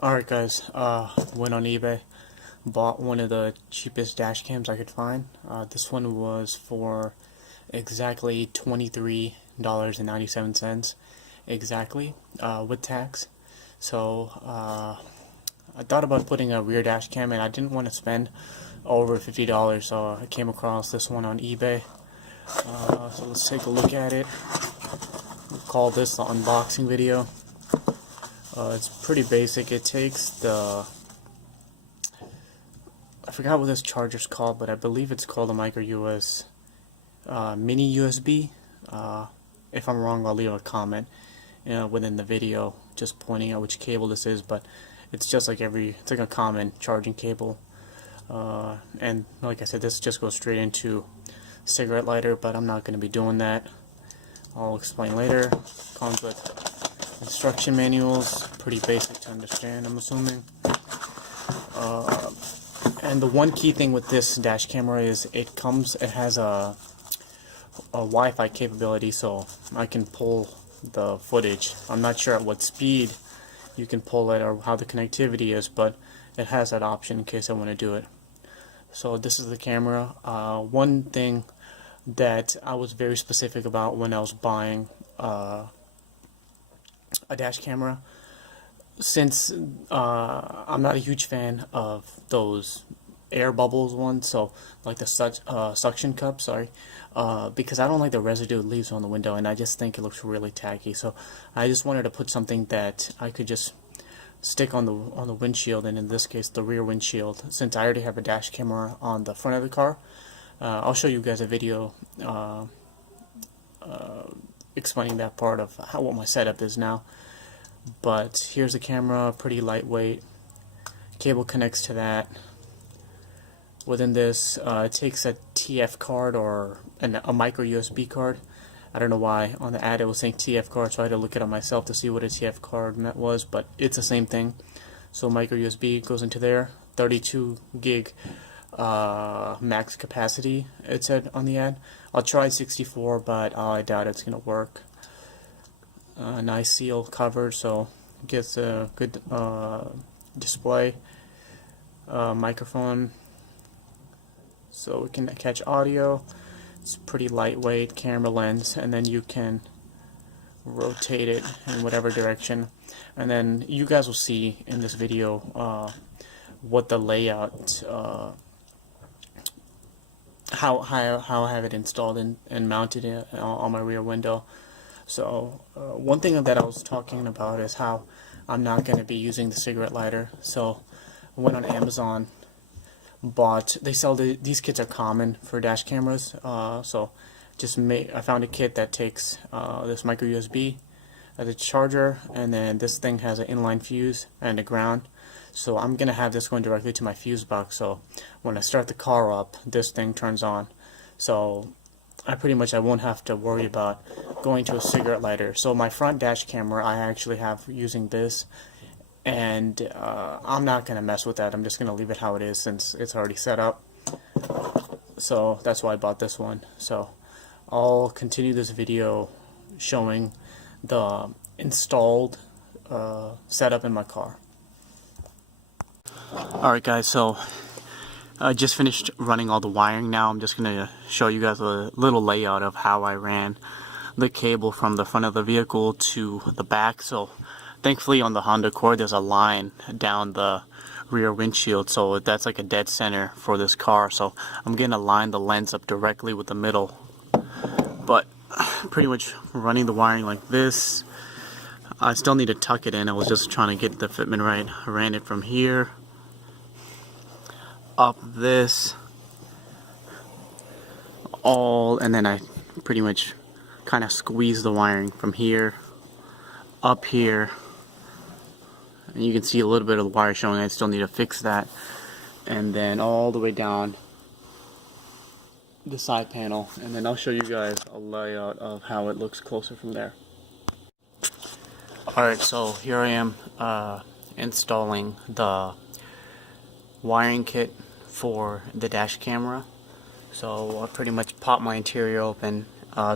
Alright guys, went on eBay, bought one of the cheapest dash cams I could find. This one was for exactly $23.97 exactly, with tax. So, I thought about putting a rear dash cam and I didn't want to spend over $50, so I came across this one on eBay. So let's take a look at it. We'll call this the unboxing video. It's pretty basic. It takes the, I forgot what this charger's called, but I believe it's called a micro US mini USB. If I'm wrong, I'll leave a comment within the video just pointing out which cable this is, but it's just like it's like a common charging cable. And like I said, this just goes straight into cigarette lighter, but I'm not going to be doing that. I'll explain later. Comes with instruction manuals, pretty basic to understand, I'm assuming. And the one key thing with this dash camera is it has a Wi-Fi capability, so I can pull the footage. I'm not sure at what speed you can pull it or how the connectivity is, but it has that option in case I want to do it. So this is the camera. One thing that I was very specific about when I was buying a dash camera, since I'm not a huge fan of those air bubbles ones, so like the suction cup, because I don't like the residue it leaves on the window, and I just think it looks really tacky. So I just wanted to put something that I could just stick on the windshield, and in this case the rear windshield, since I already have a dash camera on the front of the car. I'll show you guys a video explaining that part of what my setup is now. But here's the camera, pretty lightweight. Cable connects to that. Within this, it takes a TF card or a micro USB card. I don't know why on the ad it was saying TF card, so I had to look it up myself to see what a TF card was, but it's the same thing. So micro USB goes into there. 32 gig max capacity, it said on the ad. I'll try 64, but I doubt it's gonna work. Nice seal cover, so it gets a good display. Microphone, so we can catch audio. It's pretty lightweight. Camera lens, and then you can rotate it in whatever direction. And then you guys will see in this video what the layout, how I have it installed and mounted on my rear window. So one thing that I was talking about is how I'm not going to be using the cigarette lighter. So I went on Amazon, they sell these kits are common for dash cameras. So I found a kit that takes this micro USB as a charger, and then this thing has an inline fuse and a ground. So I'm going to have this going directly to my fuse box, so when I start the car up, this thing turns on. So I won't have to worry about going to a cigarette lighter. So my front dash camera I actually have using this, and I'm not going to mess with that. I'm just going to leave it how it is since it's already set up. So that's why I bought this one. So I'll continue this video showing the installed setup in my car. Alright guys, so I just finished running all the wiring. Now I'm just going to show you guys a little layout of how I ran the cable from the front of the vehicle to the back. So thankfully on the Honda Accord there's a line down the rear windshield, so that's like a dead center for this car. So I'm going to line the lens up directly with the middle. But pretty much running the wiring like this. I still need to tuck it in. I was just trying to get the fitment right. I ran it from here up this and then I pretty much kind of squeeze the wiring from here up here, and you can see a little bit of the wire showing. I still need to fix that, and then all the way down the side panel, and then I'll show you guys a layout of how it looks closer from there. Alright, so here I am installing the wiring kit for the dash camera. So I pretty much popped my interior open.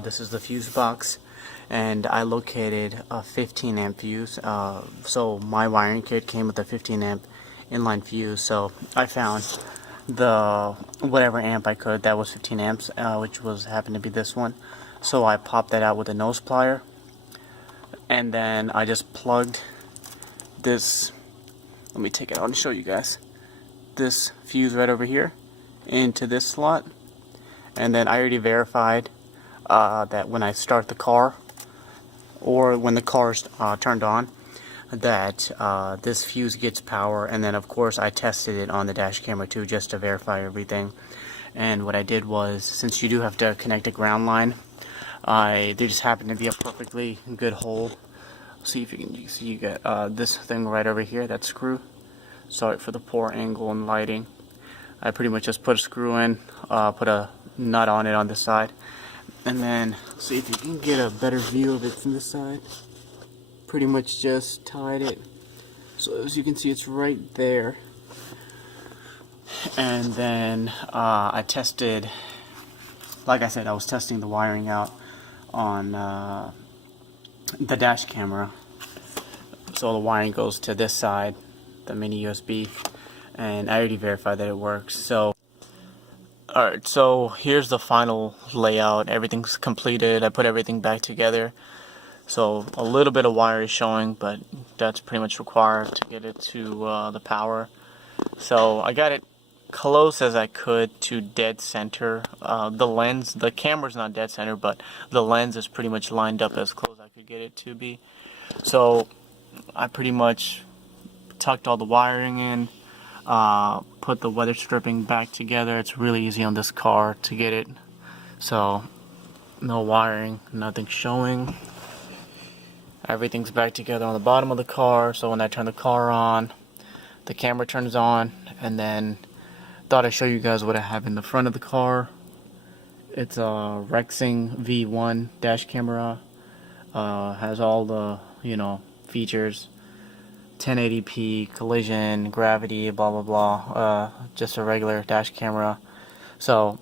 This is the fuse box. and I located a 15 amp fuse. So my wiring kit came with a 15 amp inline fuse, so I found the whatever amp I could that was 15 amps, which was happened to be this one. So I popped that out with a nose plier, and then I just plugged this, let me take it out and show you guys, this fuse right over here into this slot. And then I already verified that when I start the car, or when the car is turned on, that this fuse gets power. And then of course I tested it on the dash camera too, just to verify everything. And what I did was, since you do have to connect a ground line, there just happened to be a perfectly good hole. See if you can see, you get this thing right over here, that screw. Sorry for the poor angle and lighting. I pretty much just put a screw in, put a nut on it on this side, and then see if you can get a better view of it from this side. Pretty much just tied it, so as you can see it's right there. And then I tested, like I said, I was testing the wiring out on the dash camera. So the wiring goes to this side, the mini USB, and I already verified that it works. So alright, so here's the final layout. Everything's completed. I put everything back together. So a little bit of wire is showing, but that's pretty much required to get it to the power. So I got it close as I could to dead center. The lens, the camera's not dead center, but the lens is pretty much lined up as close as I could get it to be. So I pretty much tucked all the wiring in, put the weather stripping back together. It's really easy on this car to get it. So no wiring, nothing showing. Everything's back together on the bottom of the car, so when I turn the car on, the camera turns on. And then thought I'd show you guys what I have in the front of the car. It's a Rexing V1 dash camera. Has all the, features, 1080p, collision, gravity, blah blah blah. Just a regular dash camera. So,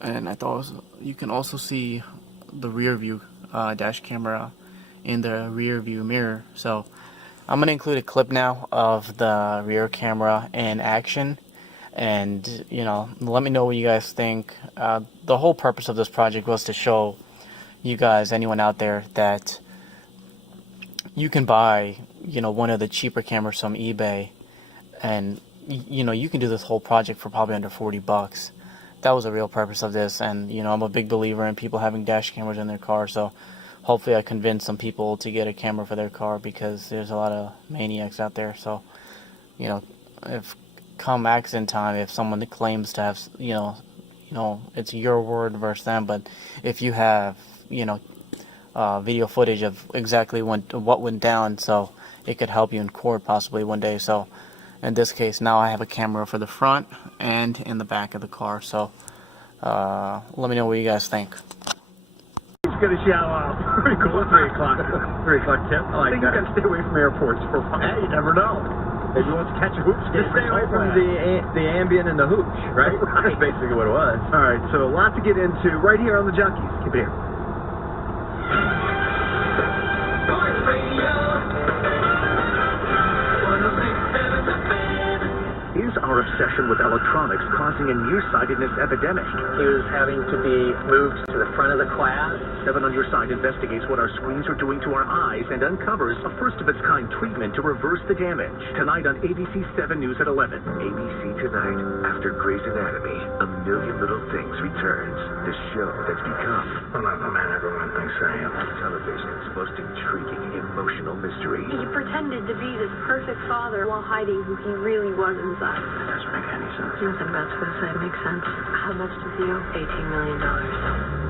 and I thought you can also see the rear view dash camera in the rear view mirror. So I'm gonna include a clip now of the rear camera in action, and let me know what you guys think. The whole purpose of this project was to show you guys, anyone out there, that you can buy one of the cheaper cameras from eBay, and you can do this whole project for probably under 40 bucks. That was the real purpose of this. And I'm a big believer in people having dash cameras in their car, so hopefully I convince some people to get a camera for their car, because there's a lot of maniacs out there. So if come accident time, if someone claims to have it's your word versus them, but if you have video footage of exactly what went down, so it could help you in court possibly one day. So in this case, now I have a camera for the front and in the back of the car. So let me know what you guys think. He's gonna shout out. Pretty cool. 3 o'clock. 3 o'clock tip. I think you gotta stay away from airports for a while. Hey, you never know. Maybe he wants to catch a hoops game. Just stay away from the ambient and the hooch, right? Right. That's basically what it was. All right, so a lot to get into right here on the Junkies. Keep it here. Is our obsession with electronics causing a nearsightedness epidemic? He was having to be moved to the front of the class. 7 on Your Side investigates what our screens are doing to our eyes and uncovers a first-of-its-kind treatment to reverse the damage. Tonight on ABC 7 News at 11. ABC Tonight, after Grey's Anatomy, A Million Little Things returns. The show that's become... I'm not the man everyone thinks I am. Television's most intriguing emotional mystery. He pretended to be this perfect father while hiding who he really was inside. It doesn't make any sense. Nothing about suicide makes sense. How much does he owe? $18 million.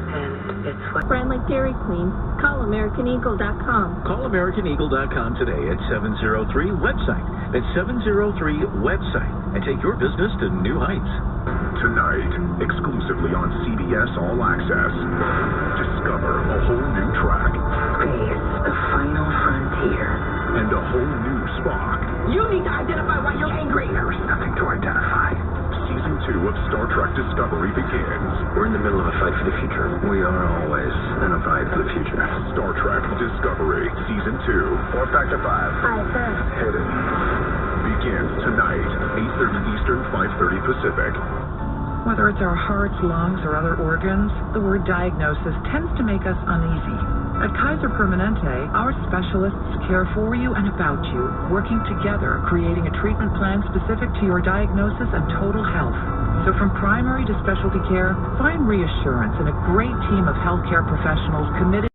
And it's what... Brand like Dairy Queen. Call AmericanEagle.com. Call AmericanEagle.com today at 703-WEBSITE. That's 703-WEBSITE. And take your business to new heights. Tonight, exclusively on CBS All Access. Discover a whole new track. Space, the final frontier. And a whole new Spock. You need to identify why you're angry. There is nothing to identify. Season 2 of Star Trek Discovery begins. We're in the middle of a fight for the future. We are always in a fight for the future. Star Trek Discovery Season 2. 4 factor 5. Hi, sir. Hit it. Begins tonight, 8:30 Eastern, 5:30 Pacific. Whether it's our hearts, lungs, or other organs, the word diagnosis tends to make us uneasy. At Kaiser Permanente, our specialists care for you and about you, working together, creating a treatment plan specific to your diagnosis and total health. So from primary to specialty care, find reassurance in a great team of healthcare professionals committed